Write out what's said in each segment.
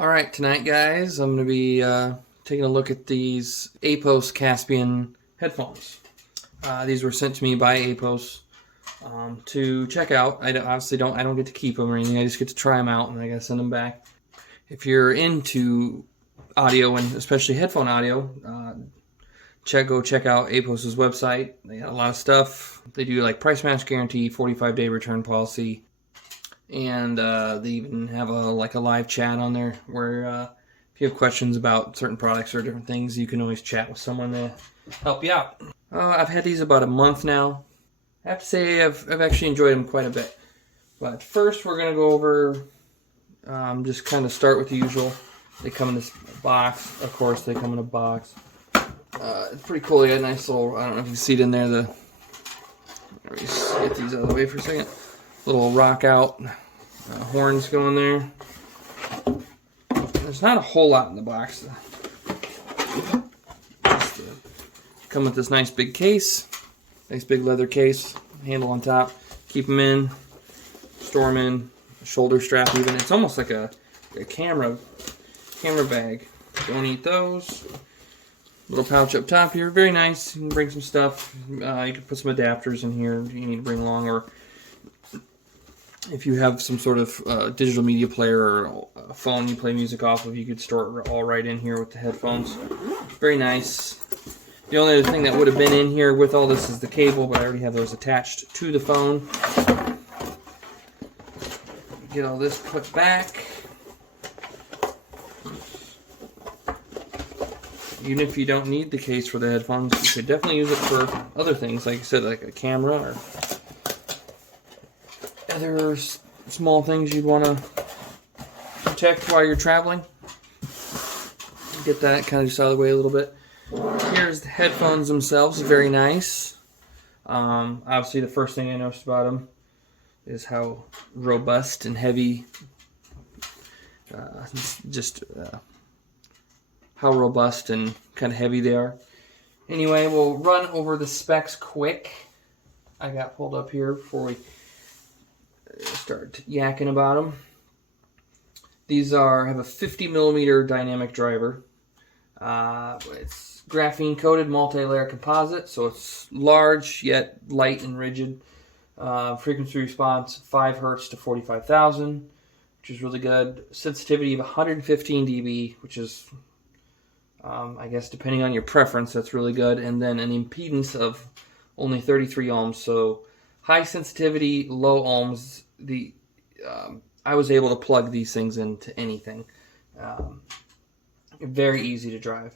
Alright, tonight guys, I'm going to be taking a look at these Apos Caspian headphones. These were sent to me by Apos to check out. I don't get to keep them or anything, I just get to try them out and I got to send them back. If you're into audio and especially headphone audio, go check out Apos' website. They got a lot of stuff. They do like price match guarantee, 45-day return policy. And they even have a live chat on there where if you have questions about certain products or different things, you can always chat with someone to help you out. I've had these about a month now. I have to say I've actually enjoyed them quite a bit. But first we're going to go over, just kind of start with the usual. They come in this box. Of course, they come in a box. It's pretty cool. They got a nice little, I don't know if you can see it in there, let me just get these out of the way for a second. Little rock out horns going there. There's not a whole lot in the box. Come with this nice big case, nice big leather case, handle on top. Keep them in, store them in, shoulder strap even. It's almost like a camera bag. Don't eat those. Little pouch up top here, very nice. You can bring some stuff. You can put some adapters in here you need to bring along, or if you have some sort of digital media player or a phone you play music off of, you could store it all right in here with the headphones. Very nice. The only other thing that would have been in here with all this is the cable, but I already have those attached to the phone. Get all this put back. Even if you don't need the case for the headphones, you could definitely use it for other things, like I said, like a camera or other small things you'd want to protect while you're traveling. Get that kind of just out of the way a little bit. Here's the headphones themselves, very nice. Obviously the first thing I noticed about them is how robust and heavy, how robust and kind of heavy they are. Anyway, we'll run over the specs quick. I got pulled up here before we start yakking about them. These have a 50mm dynamic driver. It's graphene coated multi-layer composite, so it's large yet light and rigid. Frequency response 5 Hz to 45,000, which is really good. Sensitivity of 115 dB, which is I guess depending on your preference, that's really good. And then an impedance of only 33 ohms, so high sensitivity, low ohms. I was able to plug these things into anything. Very easy to drive.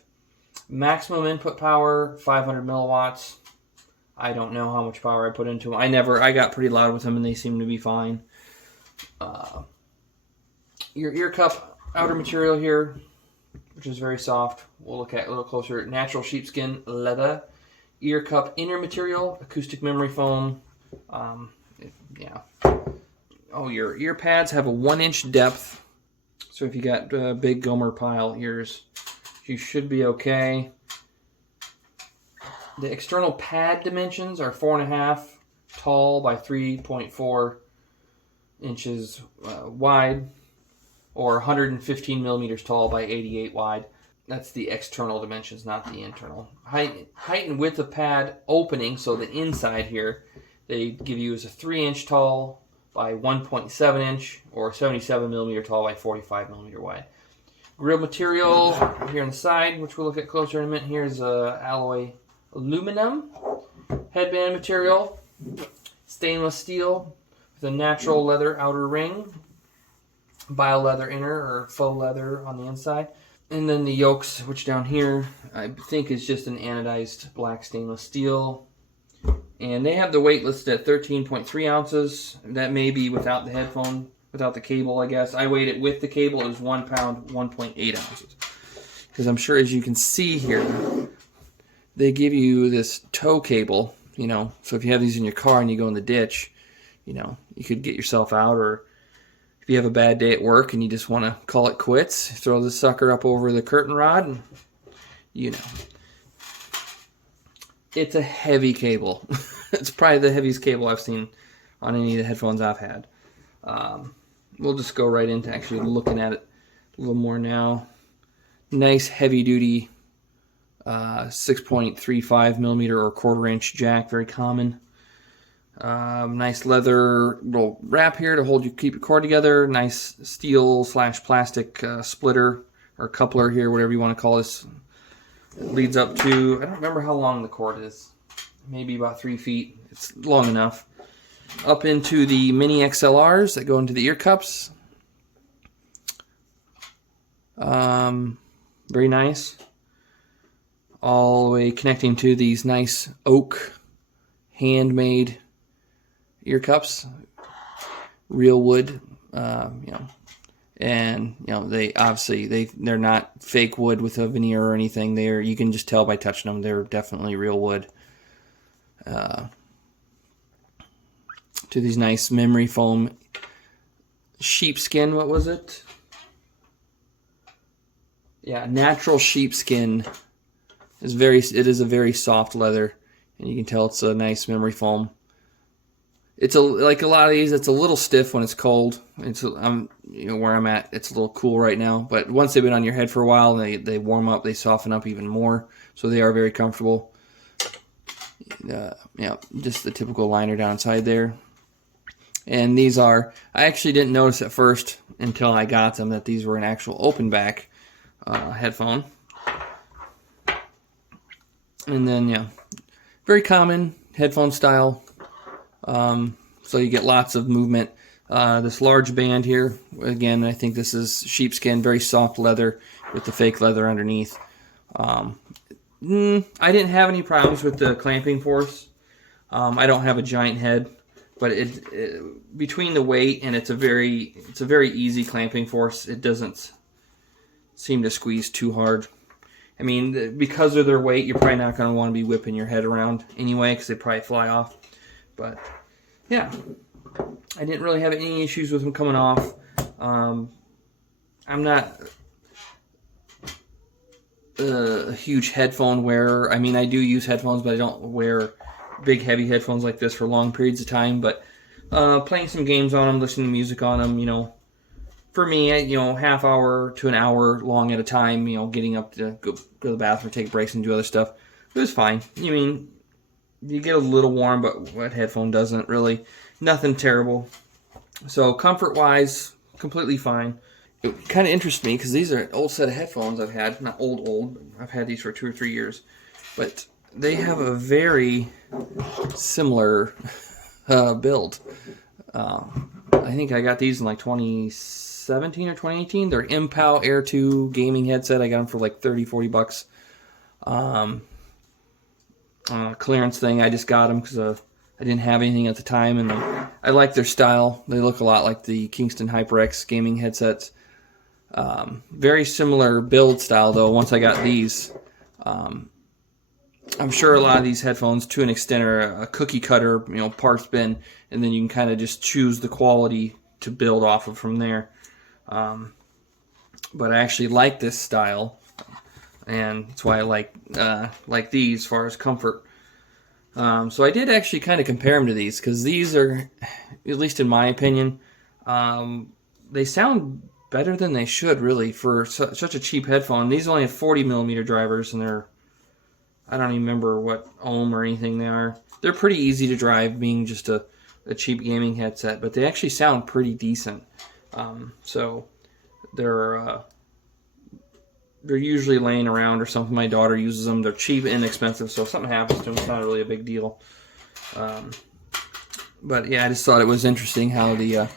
Maximum input power 500 milliwatts. I don't know how much power I put into them. I got pretty loud with them and they seem to be fine. Your ear cup outer material here, which is very soft. We'll look at a little closer. Natural sheepskin leather. Ear cup inner material, acoustic memory foam. Yeah. Oh, your ear pads have a 1-inch depth. So if you got big Gomer Pyle ears, you should be okay. The external pad dimensions are 4.5 tall by 3.4 inches wide, or 115 millimeters tall by 88 wide. That's the external dimensions, not the internal. Height and width of pad opening, so the inside here, they give you as a 3-inch tall by 1.7 inch, or 77 millimeter tall by 45 millimeter wide. Grill material here on the side, which we'll look at closer in a minute. Here's alloy aluminum. Headband material, stainless steel with a natural leather outer ring, bio leather inner or faux leather on the inside. And then the yokes, which down here I think is just an anodized black stainless steel. And they have the weight listed at 13.3 ounces. That may be without the headphone, without the cable, I guess. I weighed it with the cable. It was 1 pound, 1.8 ounces. Because I'm sure, as you can see here, they give you this tow cable, so if you have these in your car and you go in the ditch, you could get yourself out, or if you have a bad day at work and you just want to call it quits, throw this sucker up over the curtain rod and, It's a heavy cable. It's probably the heaviest cable I've seen on any of the headphones I've had. We'll just go right into actually looking at it A little more now. Nice heavy duty 6.35 millimeter or 1/4 inch jack, very common. Nice leather little wrap here to keep your cord together. Nice steel / plastic splitter or coupler here, whatever you want to call this. It leads up to, I don't remember how long the cord is. Maybe about 3 feet. It's long enough. Up into the mini XLRs that go into the ear cups. Very nice. All the way connecting to these nice oak handmade ear cups, real wood, and they obviously they're not fake wood with a veneer or anything. You can just tell by touching them they're definitely real wood. To these nice memory foam sheepskin. What was it? Yeah, natural sheepskin it is a very soft leather, and you can tell it's a nice memory foam. It's like a lot of these, it's a little stiff when it's cold. It's where I'm at, it's a little cool right now. But once they've been on your head for a while, they warm up, they soften up even more. So they are very comfortable. Just the typical liner down inside there. And these I actually didn't notice at first until I got them that these were an actual open back headphone. And then very common headphone style. So you get lots of movement. This large band here, again, I think this is sheepskin, very soft leather with the fake leather underneath. I didn't have any problems with the clamping force. I don't have a giant head, but between the weight and it's a very easy clamping force. It doesn't seem to squeeze too hard. I mean, because of their weight, you're probably not going to want to be whipping your head around anyway, because they probably fly off. But yeah, I didn't really have any issues with them coming off. I'm not a huge headphone wearer. I mean, I do use headphones, but I don't wear big, heavy headphones like this for long periods of time. But playing some games on them, listening to music on them, for me, half hour to an hour long at a time, getting up to go to the bathroom, take breaks, and do other stuff, it was fine. You get a little warm, but what headphone doesn't really? Nothing terrible. So comfort-wise, completely fine. It kind of interests me because these are an old set of headphones I've had. Not old, but I've had these for 2 or 3 years. But they have a very similar build. I think I got these in like 2017 or 2018. They're Impow Air 2 gaming headset. I got them for like $30-40. Clearance thing. I just got them because I didn't have anything at the time, and I like their style. They look a lot like the Kingston HyperX gaming headsets. Very similar build style, though. Once I got these, I'm sure a lot of these headphones, to an extent, are a cookie cutter, parts bin, and then you can kind of just choose the quality to build off of from there. But I actually like this style, and that's why I like these as far as comfort. So I did actually kind of compare them to these, because these are, at least in my opinion, they sound better than they should, really, for such a cheap headphone. These only have 40 millimeter drivers, and they're, I don't even remember what ohm or anything they are. They're pretty easy to drive, being just a cheap gaming headset, but they actually sound pretty decent. So they're usually laying around or something. My daughter uses them. They're cheap and inexpensive, so if something happens to them, it's not really a big deal. But yeah, I just thought it was interesting how the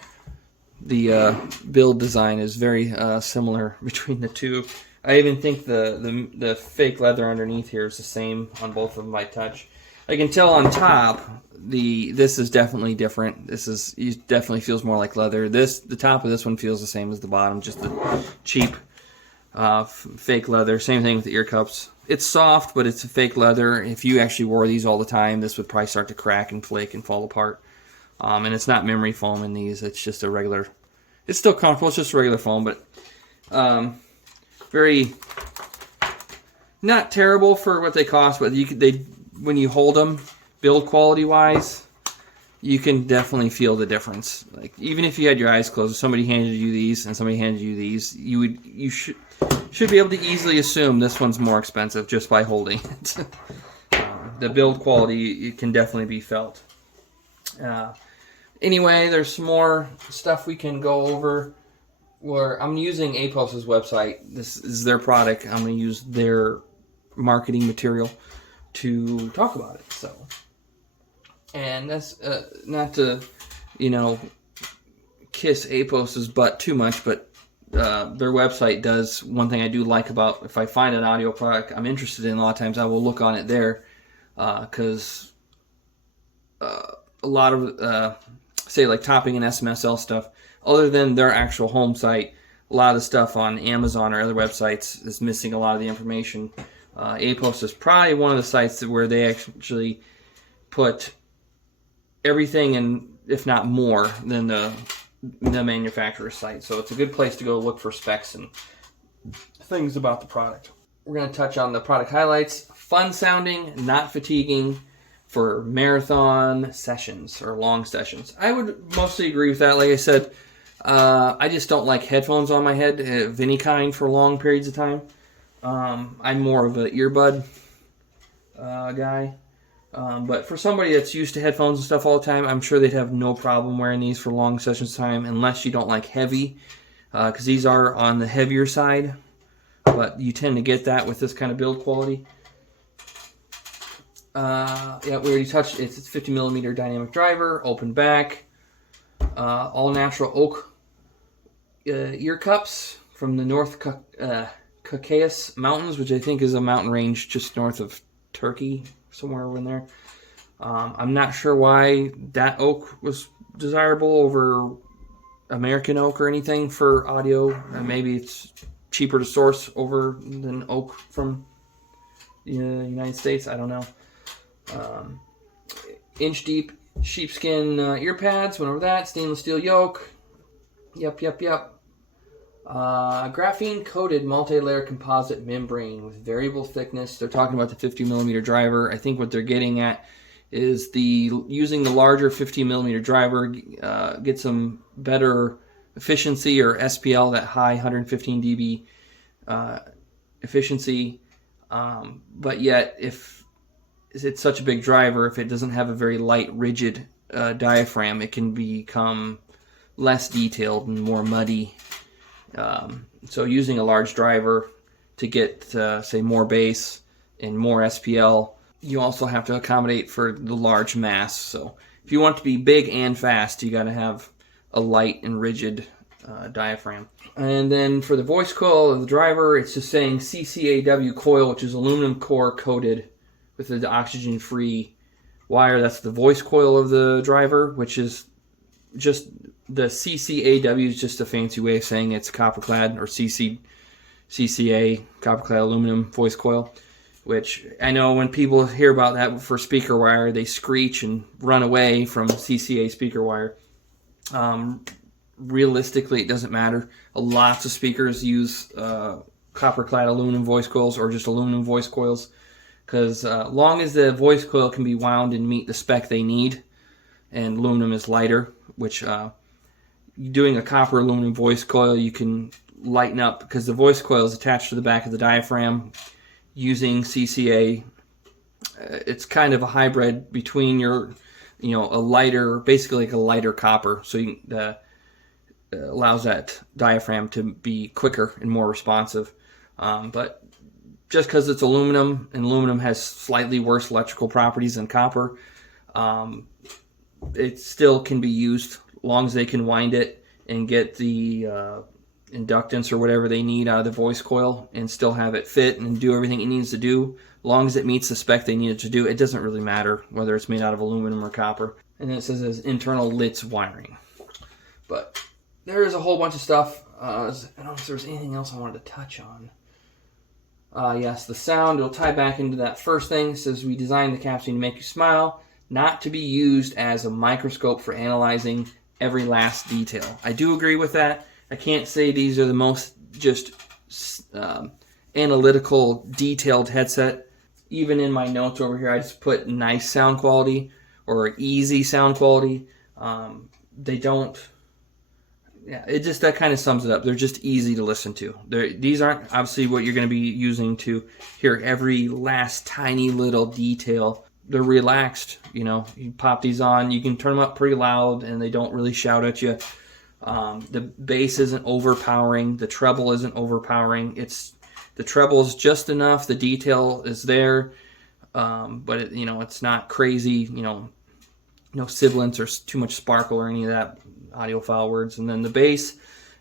build design is very similar between the two. I even think the fake leather underneath here is the same on both of them by touch. I can tell on top, this is definitely different. It definitely feels more like leather. The top of this one feels the same as the bottom, just the cheap fake leather. Same thing with the ear cups. It's soft, but it's a fake leather. If you actually wore these all the time, this would probably start to crack and flake and fall apart. And it's not memory foam in these. It's just a regular. It's still comfortable. It's just regular foam, but very not terrible for what they cost. But when you hold them, build quality wise, you can definitely feel the difference. Like, even if you had your eyes closed, if somebody handed you these and somebody handed you these, you should be able to easily assume this one's more expensive just by holding it. The build quality, it can definitely be felt. Anyway, there's some more stuff we can go over. Where I'm using Apos's website. This is their product. I'm going to use their marketing material to talk about it. So, and that's not to, kiss Apos's butt too much, but their website does one thing I do like about, if I find an audio product I'm interested in, a lot of times I will look on it there, because a lot of say like topping and SMSL stuff, other than their actual home site, a lot of the stuff on Amazon or other websites is missing a lot of the information. Apos is probably one of the sites where they actually put everything in, if not more, than the manufacturer's site. So it's a good place to go look for specs and things about the product. We're going to touch on the product highlights. Fun sounding, not fatiguing, for marathon sessions or long sessions. I would mostly agree with that. Like I said, I just don't like headphones on my head of any kind for long periods of time. I'm more of an earbud guy. But for somebody that's used to headphones and stuff all the time, I'm sure they'd have no problem wearing these for long sessions time, unless you don't like heavy, because these are on the heavier side. But you tend to get that with this kind of build quality. Yeah, we already touched it. It's 50 millimeter dynamic driver, open back, all natural oak ear cups from the North Caucasus Mountains, which I think is a mountain range just north of Turkey, somewhere over in there. I'm not sure why that oak was desirable over American oak or anything for audio. Maybe it's cheaper to source over than oak from the United States. I don't know. Inch deep sheepskin ear pads, went over that. Stainless steel yoke. Yep. Graphene coated multi-layer composite membrane with variable thickness. They're talking about the 50 millimeter driver. I think what they're getting at is using the larger 50 millimeter driver get some better efficiency, or SPL, that high 115 dB efficiency. But yet, if it's such a big driver, if it doesn't have a very light, rigid diaphragm, it can become less detailed and more muddy. So using a large driver to get, say, more bass and more SPL, you also have to accommodate for the large mass. So if you want it to be big and fast, you got to have a light and rigid diaphragm. And then for the voice coil of the driver, it's just saying CCAW coil, which is aluminum core coated with the oxygen-free wire. That's the voice coil of the driver, which is just the CCAW is just a fancy way of saying it's copper-clad, or CCA, copper-clad aluminum voice coil, which I know when people hear about that for speaker wire, they screech and run away from CCA speaker wire. Realistically, it doesn't matter. Lots of speakers use copper-clad aluminum voice coils or just aluminum voice coils, because long as the voice coil can be wound and meet the spec they need, and aluminum is lighter, which doing a copper aluminum voice coil, you can lighten up, because the voice coil is attached to the back of the diaphragm. Using CCA, it's kind of a hybrid between a lighter, basically like a lighter copper, so allows that diaphragm to be quicker and more responsive. But just because it's aluminum, and aluminum has slightly worse electrical properties than copper, it still can be used as long as they can wind it and get the inductance or whatever they need out of the voice coil and still have it fit and do everything it needs to do. As long as it meets the spec they need it to do, it doesn't really matter whether it's made out of aluminum or copper. And then it says there's internal LITS wiring. But there is a whole bunch of stuff. I don't know if there's anything else I wanted to touch on. Yes, the sound. It'll tie back into that first thing. It says we designed the Caspian to make you smile, not to be used as a microscope for analyzing every last detail. I do agree with that. I can't say these are the most just analytical, detailed headset. Even in my notes over here, I just put nice sound quality or easy sound quality. They don't. Yeah, it just, that kind of sums it up. They're just easy to listen to. These aren't obviously what you're going to be using to hear every last tiny little detail. They're relaxed, you know. You pop these on, you can turn them up pretty loud, and they don't really shout at you. The bass isn't overpowering. The treble isn't overpowering. The treble is just enough. The detail is there, but it, you know, it's not crazy. You know, no sibilance or too much sparkle or any of that audiophile words. And then the bass,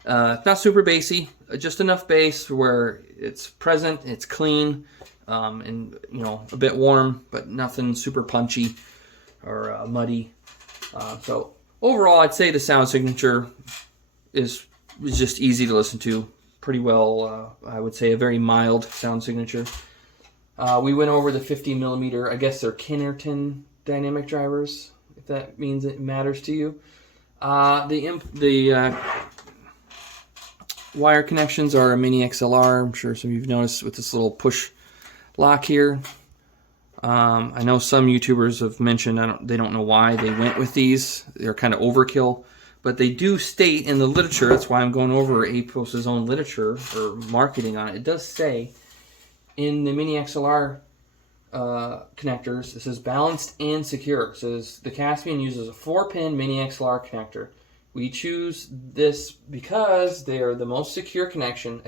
not super bassy, just enough bass where it's present, it's clean, and you know, a bit warm, but nothing super punchy or muddy. So overall, I'd say the sound signature is just easy to listen to. Pretty well, I would say a very mild sound signature. We went over the 50 millimeter, I guess they're Kinerton dynamic drivers, if that means it matters to you. The wire connections are a mini XLR. I'm sure some of you've noticed with this little push lock here. I know some YouTubers have mentioned they don't know why they went with these. They're kind of overkill, but they do state in the literature. That's why I'm going over Apos's own literature or marketing on it. It does say in the mini XLR connectors, it says balanced and secure. It says the Caspian uses a 4-pin mini XLR connector. We choose this because they are the most secure connection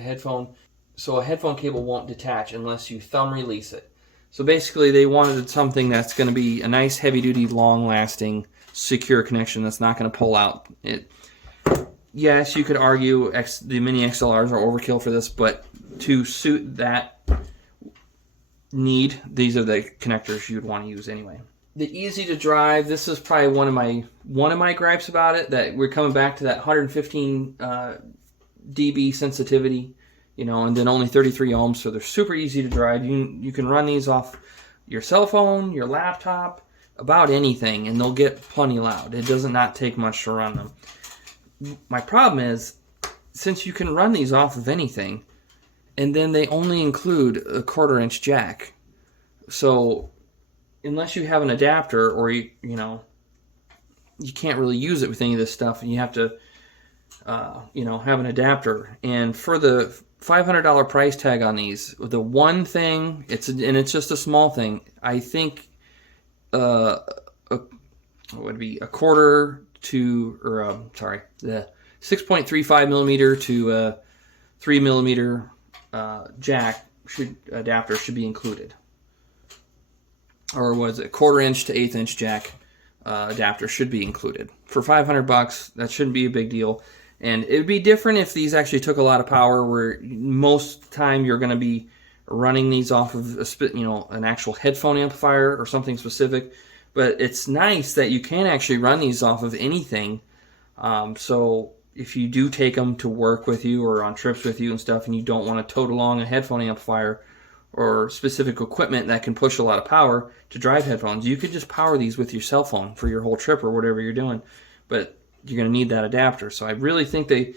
so a headphone cable won't detach unless you thumb release it. So basically they wanted something that's going to be a nice heavy duty, long lasting, secure connection that's not going to pull out. Yes, you could argue the mini XLRs are overkill for this, but to suit that need, these are the connectors you'd want to use anyway. The easy to drive, this is probably one of my gripes about it, that we're coming back to that 115 dB sensitivity, you know, and then only 33 ohms, so they're super easy to drive. You can run these off your cell phone, your laptop, about anything, and they'll get plenty loud. It does not take much to run them. My problem is, since you can run these off of anything, and then they only include a 1/4-inch jack. So unless you have an adapter, or you can't really use it with any of this stuff, and you have to have an adapter. And for the $500 price tag on these, the one thing, it's just a small thing. I think what would be the 6.35 millimeter to 3 millimeter jack adapter should be included, or was it 1/4-inch to 1/8-inch jack adapter should be included for $500. That shouldn't be a big deal, and it would be different if these actually took a lot of power. Where most time you're going to be running these off of an actual headphone amplifier or something specific. But it's nice that you can actually run these off of anything. So if you do take them to work with you or on trips with you and stuff, and you don't want to tote along a headphone amplifier or specific equipment that can push a lot of power to drive headphones, you could just power these with your cell phone for your whole trip or whatever you're doing. But you're going to need that adapter. So I really think I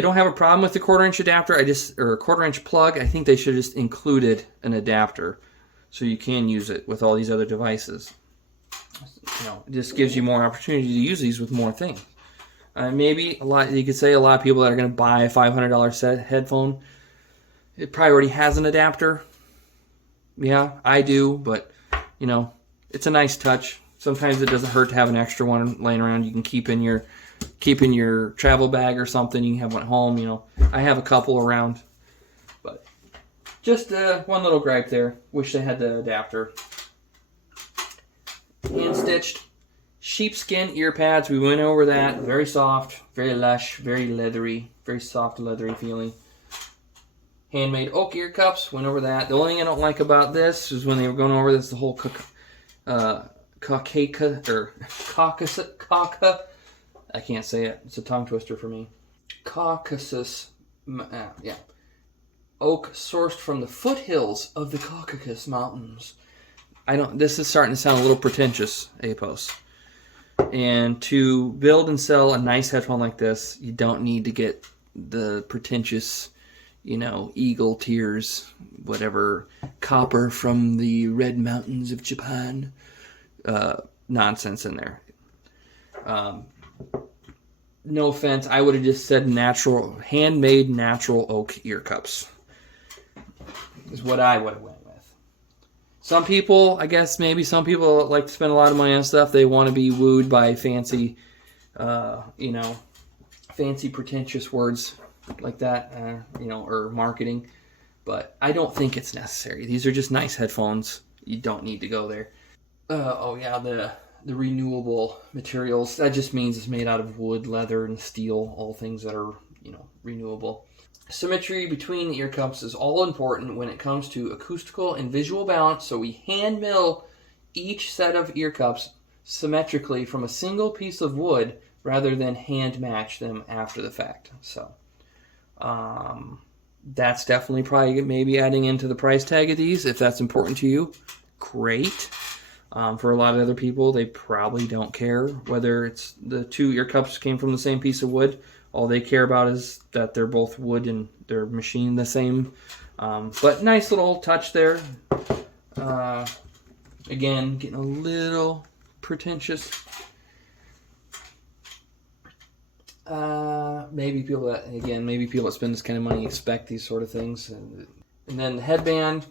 don't have a problem with the 1/4-inch adapter. Or a 1/4-inch plug. I think they should have just included an adapter so you can use it with all these other devices. It just gives you more opportunity to use these with more things. Maybe you could say a lot of people that are going to buy a $500 set headphone, it probably already has an adapter. Yeah, I do, but it's a nice touch. Sometimes it doesn't hurt to have an extra one laying around. You can keep in your travel bag or something. You can have one at home. I have a couple around, but just one little gripe there. Wish they had the adapter. Hand-stitched sheepskin ear pads. We went over that. Very soft, very lush, very leathery, very soft, leathery feeling. Handmade oak ear cups. Went over that. The only thing I don't like about this is when they were going over this, the whole Caucasus. I can't say it. It's a tongue twister for me. Caucasus. Oak sourced from the foothills of the Caucasus Mountains. This is starting to sound a little pretentious, Apos. And to build and sell a nice headphone like this, you don't need to get the pretentious, eagle tears, whatever, copper from the red mountains of Japan. nonsense in there. No offense, I would have just said handmade natural oak ear cups is what I would have went with. Some people, I guess maybe some people like to spend a lot of money on stuff. They want to be wooed by fancy, fancy pretentious words like that, or marketing. But I don't think it's necessary. These are just nice headphones. You don't need to go there. The renewable materials. That just means it's made out of wood, leather, and steel. All things that are, renewable. Symmetry between the ear cups is all important when it comes to acoustical and visual balance. So we hand mill each set of ear cups symmetrically from a single piece of wood rather than hand match them after the fact. So that's definitely probably maybe adding into the price tag of these. If that's important to you, great. For a lot of other people, they probably don't care whether it's the two ear cups came from the same piece of wood. All they care about is that they're both wood and they're machined the same. But nice little touch there. Again, getting a little pretentious. Maybe people that spend this kind of money expect these sort of things. And then the headband.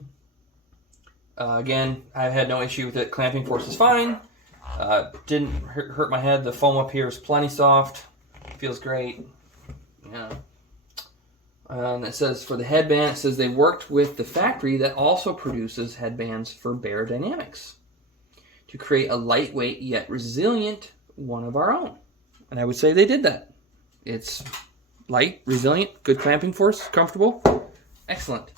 Again, I had no issue with it. Clamping force is fine. Didn't hurt my head. The foam up here is plenty soft. Feels great. Yeah. And it says for the headband, it says they worked with the factory that also produces headbands for Bear Dynamics to create a lightweight yet resilient one of our own. And I would say they did that. It's light, resilient, good clamping force, comfortable. Excellent.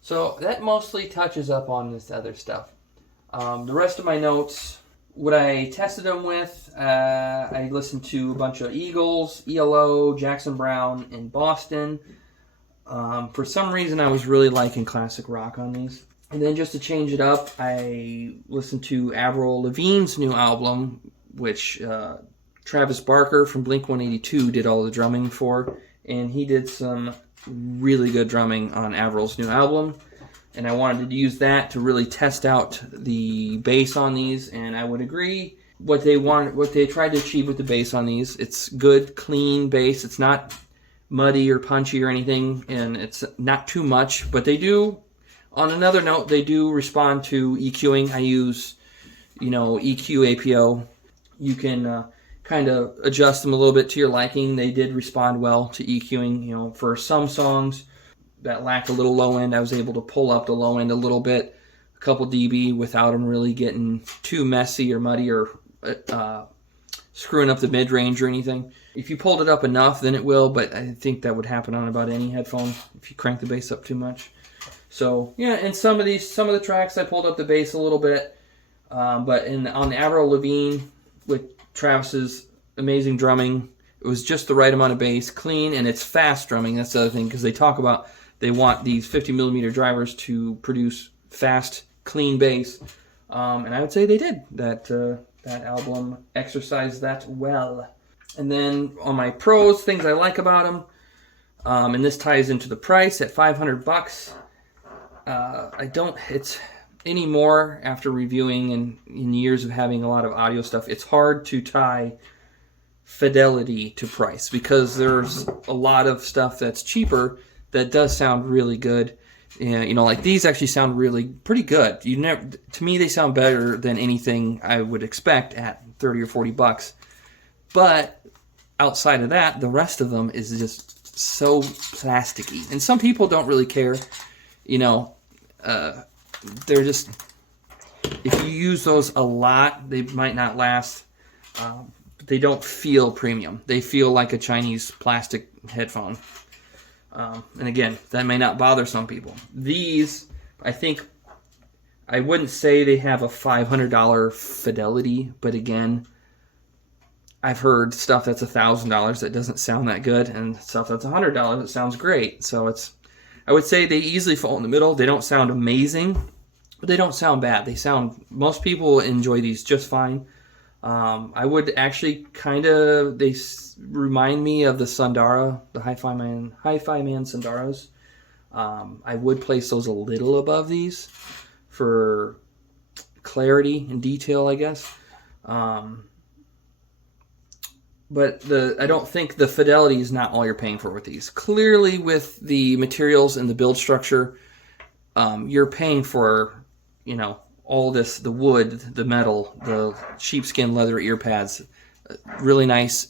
So that mostly touches up on this other stuff. The rest of my notes, what I tested them with, I listened to a bunch of Eagles, ELO, Jackson Browne, and Boston. For some reason, I was really liking classic rock on these. And then just to change it up, I listened to Avril Lavigne's new album, which Travis Barker from Blink-182 did all the drumming for. And he did some really good drumming on Avril's new album, and I wanted to use that to really test out the bass on these. And I would agree what they tried to achieve with the bass on these. It's good, clean bass. It's not muddy or punchy or anything, and it's not too much. But they do. On another note, they do respond to EQing. I use, EQ APO. You can kind of adjust them a little bit to your liking. They did respond well to EQing. For some songs that lack a little low end, I was able to pull up the low end a little bit, a couple dB, without them really getting too messy or muddy or screwing up the mid range or anything. If you pulled it up enough, then it will, but I think that would happen on about any headphone if you crank the bass up too much. So yeah, and some of the tracks I pulled up the bass a little bit, but on the Avril Lavigne with Travis's amazing drumming, it was just the right amount of bass, clean, and it's fast drumming. That's the other thing, because they talk about they want these 50 millimeter drivers to produce fast, clean bass, and I would say they did. That album exercised that well. And then on my pros, things I like about them, and this ties into the price at $500. It's anymore after reviewing and in years of having a lot of audio stuff, it's hard to tie fidelity to price, because there's a lot of stuff that's cheaper that does sound really good. And, like these actually sound really pretty good. To me, they sound better than anything I would expect at $30 or $40. But outside of that, the rest of them is just so plasticky. And some people don't really care. They're just, if you use those a lot, they might not last. They don't feel premium. They feel like a Chinese plastic headphone. And again, that may not bother some people. These, I think, I wouldn't say they have a $500 fidelity, but again, I've heard stuff that's $1,000 that doesn't sound that good, and stuff that's $100 that sounds great. So I would say they easily fall in the middle. They don't sound amazing, but they don't sound bad. Most people enjoy these just fine. I would actually they remind me of the Sundara, the Hi-Fi Man Sundaras. I would place those a little above these for clarity and detail, I guess. But I don't think the fidelity is not all you're paying for with these. Clearly, with the materials and the build structure, you're paying for, all this, the wood, the metal, the sheepskin leather ear pads, really nice,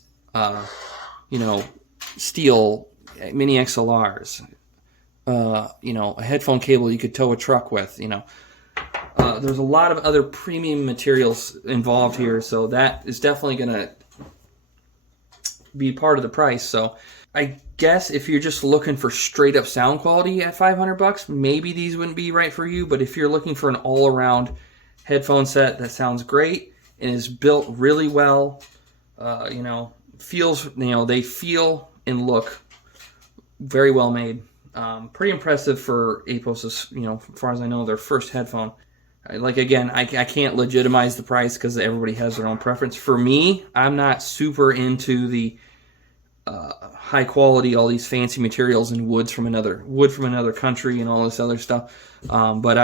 steel mini XLRs, a headphone cable you could tow a truck with, there's a lot of other premium materials involved here, so that is definitely going to be part of the price. So I guess if you're just looking for straight up sound quality at $500, maybe these wouldn't be right for you. But if you're looking for an all around headphone set that sounds great and is built really well, they feel and look very well made. Pretty impressive for Apos's, as far as I know, their first headphone. Again, I can't legitimize the price because everybody has their own preference. For me, I'm not super into the high quality, all these fancy materials and wood from another country and all this other stuff. But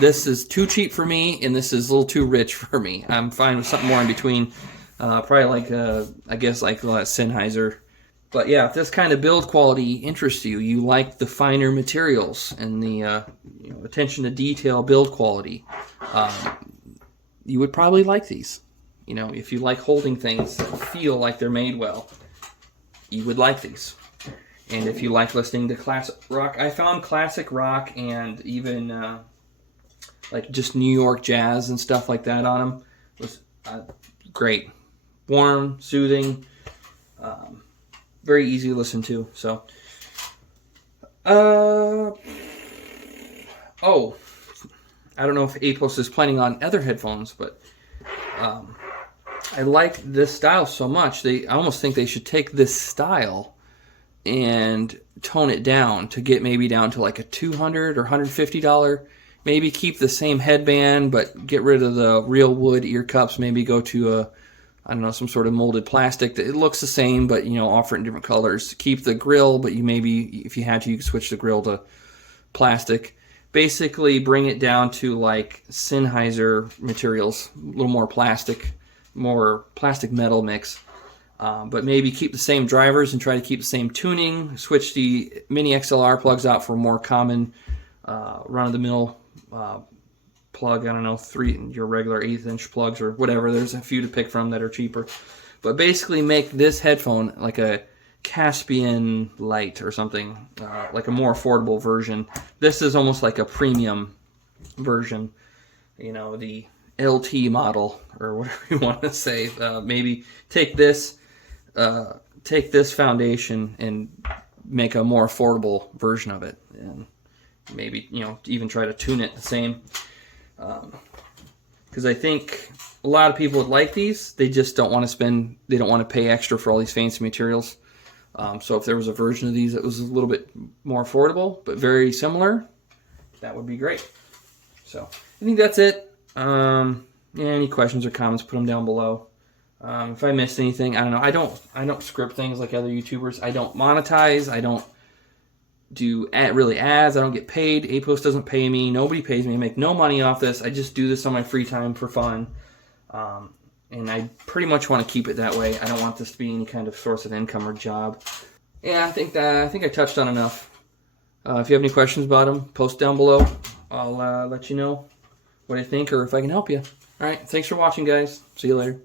this is too cheap for me, and this is a little too rich for me. I'm fine with something more in between. Probably like Sennheiser. But yeah, if this kind of build quality interests you, you like the finer materials and the attention to detail build quality, you would probably like these. If you like holding things that feel like they're made well, you would like these. And if you like listening to classic rock, I found classic rock and even just New York jazz and stuff like that on them was great. Warm, soothing, very easy to listen to. So, I don't know if Apos is planning on other headphones, but I like this style so much. I almost think they should take this style and tone it down to get maybe down to like a $200 or $150. Maybe keep the same headband, but get rid of the real wood ear cups. Maybe go to some sort of molded plastic that it looks the same, but offer it in different colors. Keep the grill, but if you had to, you could switch the grill to plastic. Basically, bring it down to like Sennheiser materials, a little more plastic metal mix. But maybe keep the same drivers and try to keep the same tuning. Switch the mini XLR plugs out for more common run-of-the-mill plug. I don't know, your regular 1/8" plugs or whatever. There's a few to pick from that are cheaper. But basically make this headphone like a Caspian Lite or something, like a more affordable version. This is almost like a premium version, the LT model or whatever you want to say. Maybe take this foundation and make a more affordable version of it, and maybe even try to tune it the same. Because I think a lot of people would like these. They just don't want to they don't want to pay extra for all these fancy materials. So if there was a version of these that was a little bit more affordable, but very similar, that would be great. So I think that's it. Any questions or comments, put them down below. If I missed anything, I don't know. I don't script things like other YouTubers. I don't monetize. I don't do really ads. I don't get paid. Apos doesn't pay me. Nobody pays me. I make no money off this. I just do this on my free time for fun. And I pretty much want to keep it that way. I don't want this to be any kind of source of income or job. Yeah, I think I touched on enough. If you have any questions about them, post down below. I'll let you know what I think or if I can help you. All right, thanks for watching, guys. See you later.